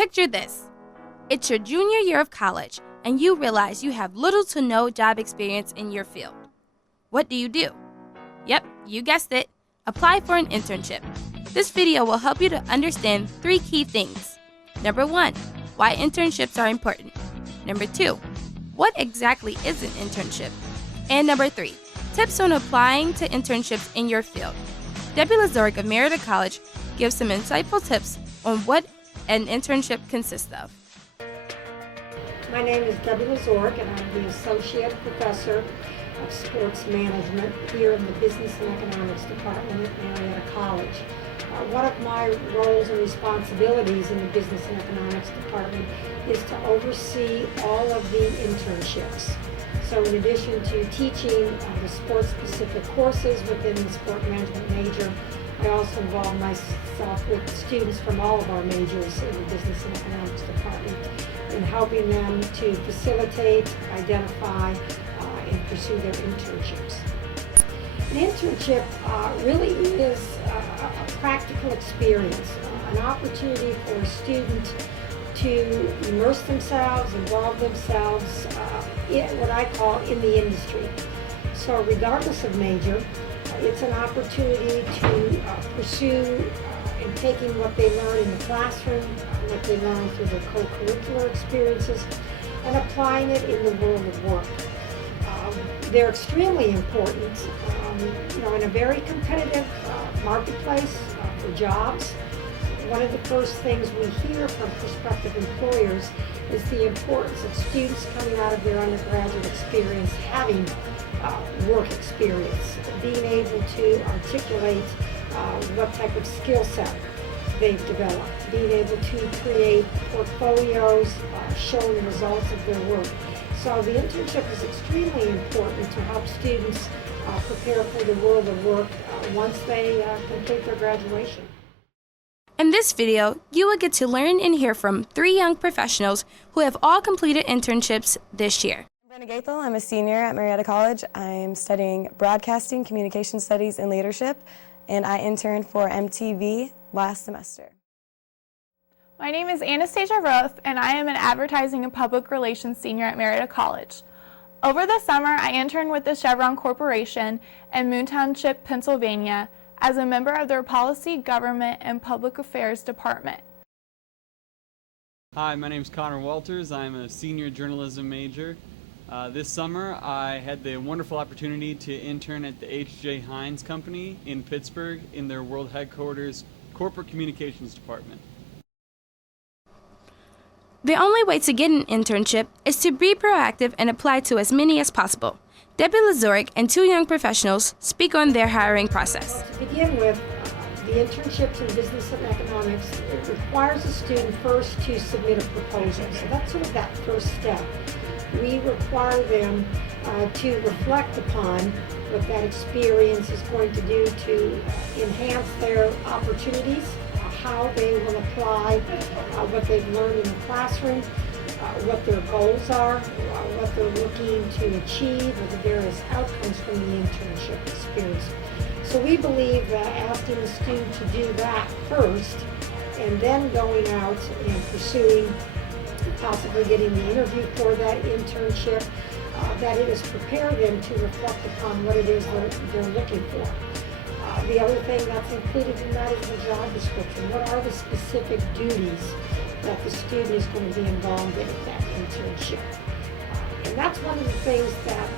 Picture this. It's your junior year of college, and you realize you have little to no job experience in your field. What do? Yep, you guessed it. Apply for an internship. This video will help you to understand 3 key things. Number 1, why internships are important. Number 2, what exactly is an internship? And number 3, tips on applying to internships in your field. Debbie Lazoric of Marietta College gives some insightful tips on what an internship consists of. My name is Debbie Lazoric, and I'm the Associate Professor of Sports Management here in the Business and Economics Department at Marietta College. One of my roles and responsibilities in the Business and Economics Department is to oversee all of the internships. So in addition to teaching the sports-specific courses within the sport management major, I also involve myself with students from all of our majors in the Business and Economics Department in helping them to facilitate, identify, and pursue their internships. An internship really is a practical experience, an opportunity for a student to immerse themselves, involve themselves in what I call in the industry. So regardless of major, it's an opportunity to pursue in taking what they learn in the classroom, what they learn through their co-curricular experiences, and applying it in the world of work. They're extremely important, in a very competitive marketplace for jobs. One of the first things we hear from prospective employers is the importance of students coming out of their undergraduate experience having work experience, being able to articulate what type of skill set they've developed, being able to create portfolios showing the results of their work. So the internship is extremely important to help students prepare for the world of work once they complete their graduation. In this video, you will get to learn and hear from 3 young professionals who have all completed internships this year. I'm Brenda Gaethel. I'm a senior at Marietta College. I'm studying Broadcasting, Communication Studies, and Leadership, and I interned for MTV last semester. My name is Anastasia Roth, and I am an Advertising and Public Relations senior at Marietta College. Over the summer, I interned with the Chevron Corporation in Moon Township, Pennsylvania, as a member of their Policy, Government, and Public Affairs Department. Hi, my name is Connor Walters. I'm a senior journalism major. This summer, I had the wonderful opportunity to intern at the H.J. Heinz Company in Pittsburgh in their world headquarters corporate communications department. The only way to get an internship is to be proactive and apply to as many as possible. Debbie Lazoric and 2 young professionals speak on their hiring process. To begin with, the internships in business and economics, it requires a student first to submit a proposal. So that's sort of that first step. We require them to reflect upon what that experience is going to do to enhance their opportunities, how they will apply what they've learned in the classroom, what their goals are, what they're looking to achieve, or the various outcomes from the internship experience. So we believe that asking the student to do that first, and then going out and pursuing, possibly getting the interview for that internship, that it has prepared them to reflect upon what it is they're looking for. The other thing that's included in that is the job description. What are the specific duties that the student is going to be involved in at that internship? And that's one of the things that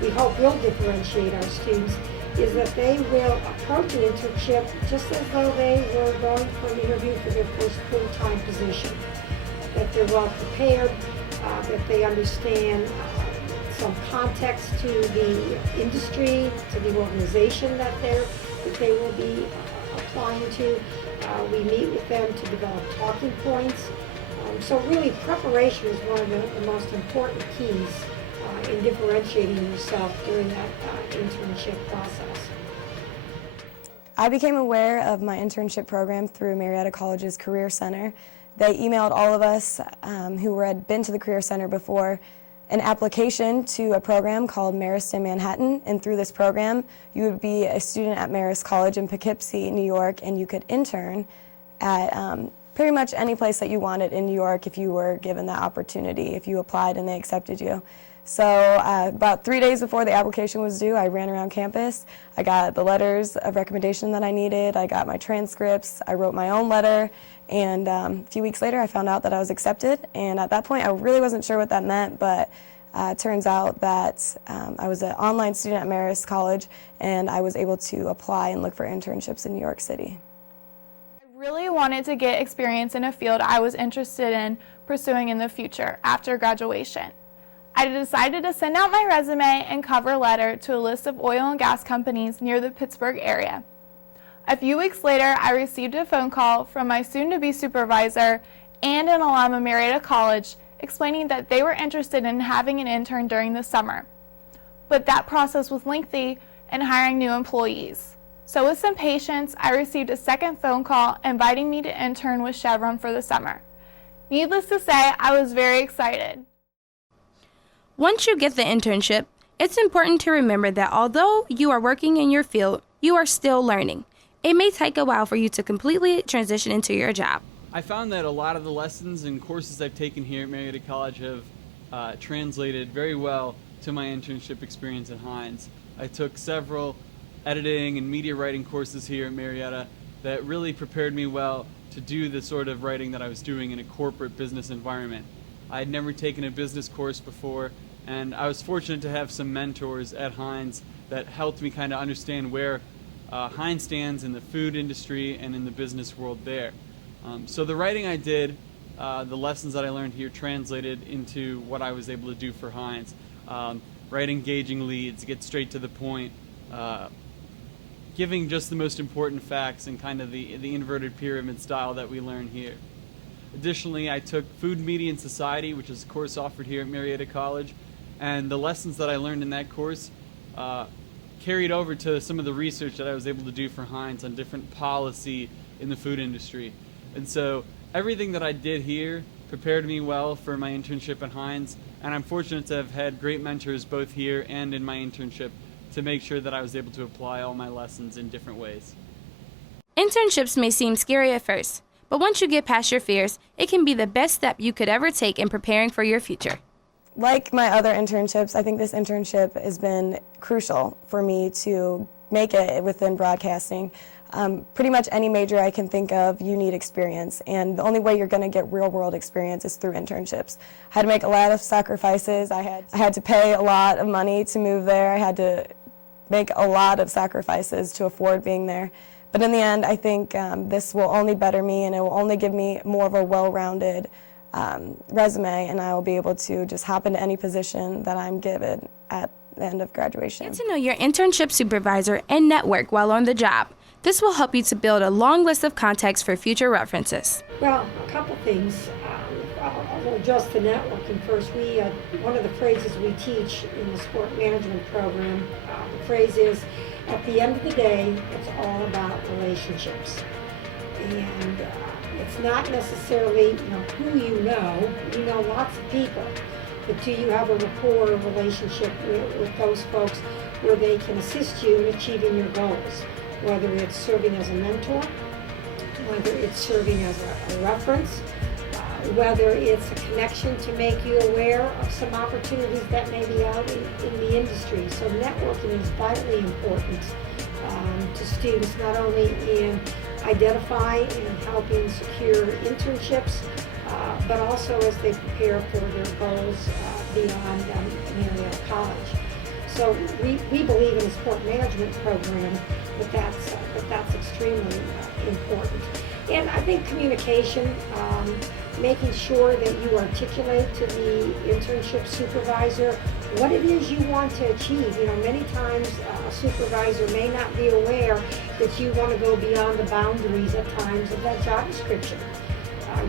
we hope will differentiate our students, is that they will approach an internship just as though they were going for an interview for their first full-time position. That they're well prepared, that they understand some context to the industry, to the organization that they will be applying to. We meet with them to develop talking points. So really, preparation is one of the most important keys in differentiating yourself during that internship process. I became aware of my internship program through Marietta College's Career Center. They emailed all of us who had been to the Career Center before an application to a program called Marist in Manhattan, and through this program you would be a student at Marist College in Poughkeepsie, New York, and you could intern at pretty much any place that you wanted in New York if you were given that opportunity, if you applied and they accepted you. So about 3 days before the application was due, I ran around campus. I got the letters of recommendation that I needed. I got my transcripts. I wrote my own letter. And a few weeks later, I found out that I was accepted. And at that point, I really wasn't sure what that meant, but it turns out that I was an online student at Marist College, and I was able to apply and look for internships in New York City. I really wanted to get experience in a field I was interested in pursuing in the future after graduation. I decided to send out my resume and cover letter to a list of oil and gas companies near the Pittsburgh area. A few weeks later, I received a phone call from my soon-to-be supervisor and an alum of Marietta College explaining that they were interested in having an intern during the summer. But that process was lengthy and hiring new employees. So with some patience, I received a second phone call inviting me to intern with Chevron for the summer. Needless to say, I was very excited. Once you get the internship, it's important to remember that although you are working in your field, you are still learning. It may take a while for you to completely transition into your job. I found that a lot of the lessons and courses I've taken here at Marietta College have translated very well to my internship experience at Heinz. I took several editing and media writing courses here at Marietta that really prepared me well to do the sort of writing that I was doing in a corporate business environment. I had never taken a business course before, and I was fortunate to have some mentors at Heinz that helped me kind of understand where Heinz stands in the food industry and in the business world there. So the writing I did, the lessons that I learned here translated into what I was able to do for Heinz. Write engaging leads, get straight to the point, giving just the most important facts and kind of the inverted pyramid style that we learn here. Additionally, I took Food, Media, and Society, which is a course offered here at Marietta College, and the lessons that I learned in that course carried over to some of the research that I was able to do for Heinz on different policy in the food industry. And so everything that I did here prepared me well for my internship at Heinz, and I'm fortunate to have had great mentors both here and in my internship to make sure that I was able to apply all my lessons in different ways. Internships may seem scary at first, but once you get past your fears, it can be the best step you could ever take in preparing for your future. Like my other internships, I think this internship has been crucial for me to make it within broadcasting. Pretty much any major I can think of, you need experience, and the only way you're going to get real-world experience is through internships. I had to make a lot of sacrifices. I had to pay a lot of money to move there. I had to make a lot of sacrifices to afford being there. But in the end, I think this will only better me, and it will only give me more of a well-rounded resume, and I will be able to just hop into any position that I'm given at the end of graduation. Get to know your internship supervisor and network while on the job. This will help you to build a long list of contacts for future references. Well, a couple things. I'll address the networking first. One of the phrases we teach in the sport management program, the phrase is, at the end of the day, it's all about relationships. And it's not necessarily who you know. You know lots of people, but do you have a rapport or relationship with those folks where they can assist you in achieving your goals? Whether it's serving as a mentor, whether it's serving as a reference, whether it's a connection to make you aware of some opportunities that may be out in the industry. So networking is vitally important to students, not only in identifying and helping secure internships, but also as they prepare for their goals beyond Marietta College. So we believe in a sport management program that's extremely important. And I think communication, making sure that you articulate to the internship supervisor what it is you want to achieve. Many times a supervisor may not be aware that you want to go beyond the boundaries at times of that job description.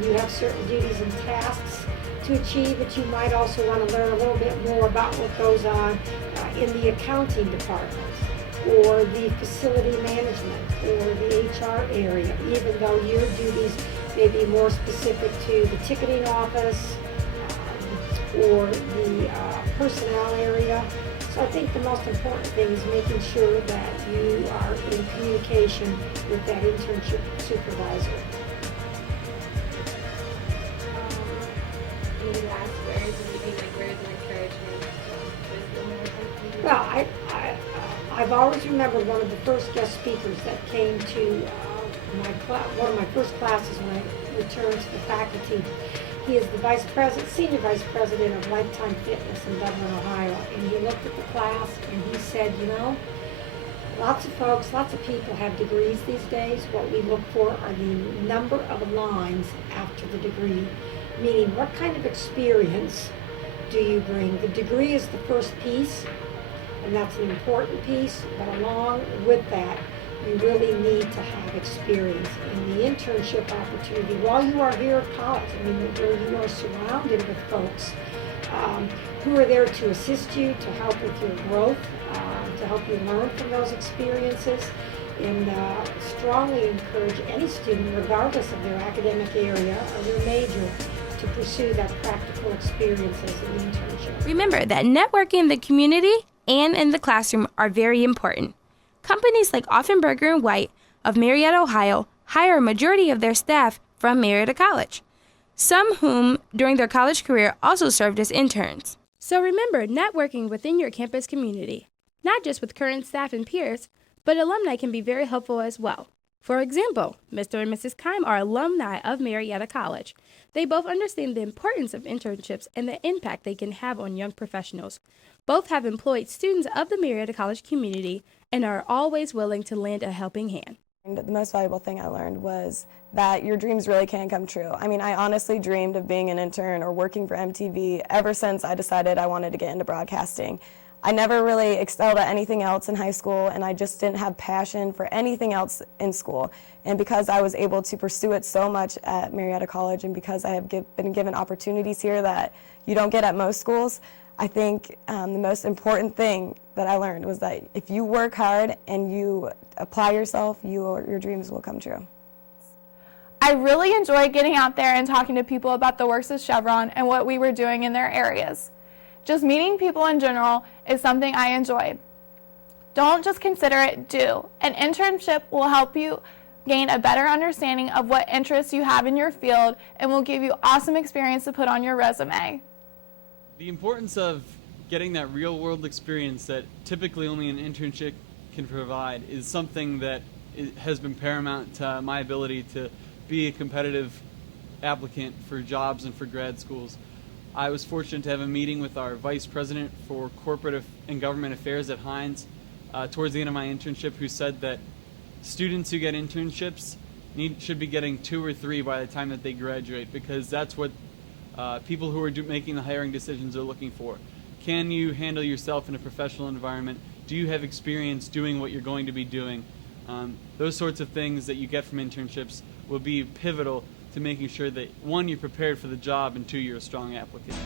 You have certain duties and tasks to achieve, but you might also want to learn a little bit more about what goes on in the accounting department, or the facility management, or the HR area, even though your duties may be more specific to the ticketing office or the personnel area. So I think the most important thing is making sure that you are in communication with that internship supervisor. Well, I've always remembered one of the first guest speakers that came to one of my first classes when I returned to the faculty. He is the senior vice president of Lifetime Fitness in Dublin, Ohio, and he looked at the class and he said, lots of folks, lots of people have degrees these days. What we look for are the number of lines after the degree, meaning what kind of experience do you bring? The degree is the first piece, and that's an important piece, but along with that, you really need to have experience. And the internship opportunity, while you are here at college, where you are surrounded with folks who are there to assist you, to help with your growth, to help you learn from those experiences, and strongly encourage any student, regardless of their academic area or their major, to pursue that practical experience as an internship. Remember that networking in the community and in the classroom are very important. Companies like Offenberger & White of Marietta, Ohio, hire a majority of their staff from Marietta College, some whom during their college career also served as interns. So remember networking within your campus community. Not just with current staff and peers, but alumni can be very helpful as well. For example, Mr. and Mrs. Kime are alumni of Marietta College. They both understand the importance of internships and the impact they can have on young professionals. Both have employed students of the Marietta College community and are always willing to lend a helping hand. And the most valuable thing I learned was that your dreams really can come true. I honestly dreamed of being an intern or working for MTV ever since I decided I wanted to get into broadcasting. I never really excelled at anything else in high school, and I just didn't have passion for anything else in school. And because I was able to pursue it so much at Marietta College, and because I have been given opportunities here that you don't get at most schools, I think the most important thing that I learned was that if you work hard and you apply yourself, your dreams will come true. I really enjoy getting out there and talking to people about the works of Chevron and what we were doing in their areas. Just meeting people in general is something I enjoy. Don't just consider it, do. An internship will help you gain a better understanding of what interests you have in your field and will give you awesome experience to put on your resume. The importance of getting that real-world experience that typically only an internship can provide is something that has been paramount to my ability to be a competitive applicant for jobs and for grad schools. I was fortunate to have a meeting with our Vice President for Corporate and Government Affairs at Heinz towards the end of my internship, who said that students who get internships should be getting 2 or 3 by the time that they graduate, because that's what people who are making the hiring decisions are looking for. Can you handle yourself in a professional environment? Do you have experience doing what you're going to be doing? Those sorts of things that you get from internships will be pivotal to making sure that, 1, you're prepared for the job, and 2, you're a strong applicant.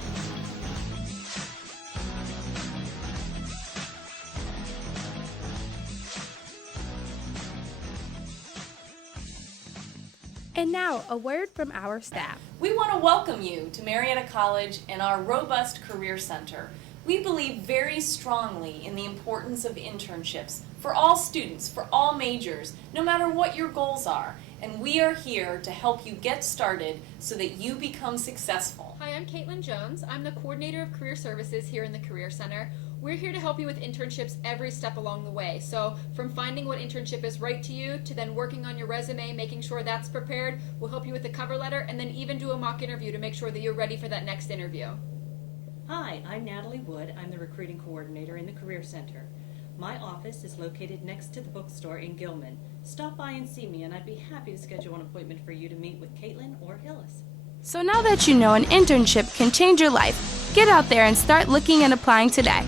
And now, a word from our staff. We want to welcome you to Marietta College and our robust Career Center. We believe very strongly in the importance of internships for all students, for all majors, no matter what your goals are. And we are here to help you get started so that you become successful. Hi, I'm Caitlin Jones. I'm the coordinator of career services here in the Career Center. We're here to help you with internships every step along the way. So from finding what internship is right to you to then working on your resume, making sure that's prepared, we'll help you with the cover letter and then even do a mock interview to make sure that you're ready for that next interview. Hi, I'm Natalie Wood. I'm the recruiting coordinator in the Career Center. My office is located next to the bookstore in Gilman. Stop by and see me, and I'd be happy to schedule an appointment for you to meet with Caitlin or Hillis. So now that you know an internship can change your life, get out there and start looking and applying today.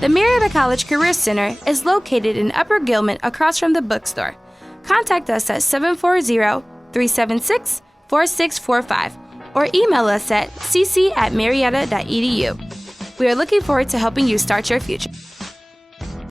The Marietta College Career Center is located in Upper Gilman across from the bookstore. Contact us at 740-376-4645 or email us at cc@marietta.edu. We are looking forward to helping you start your future.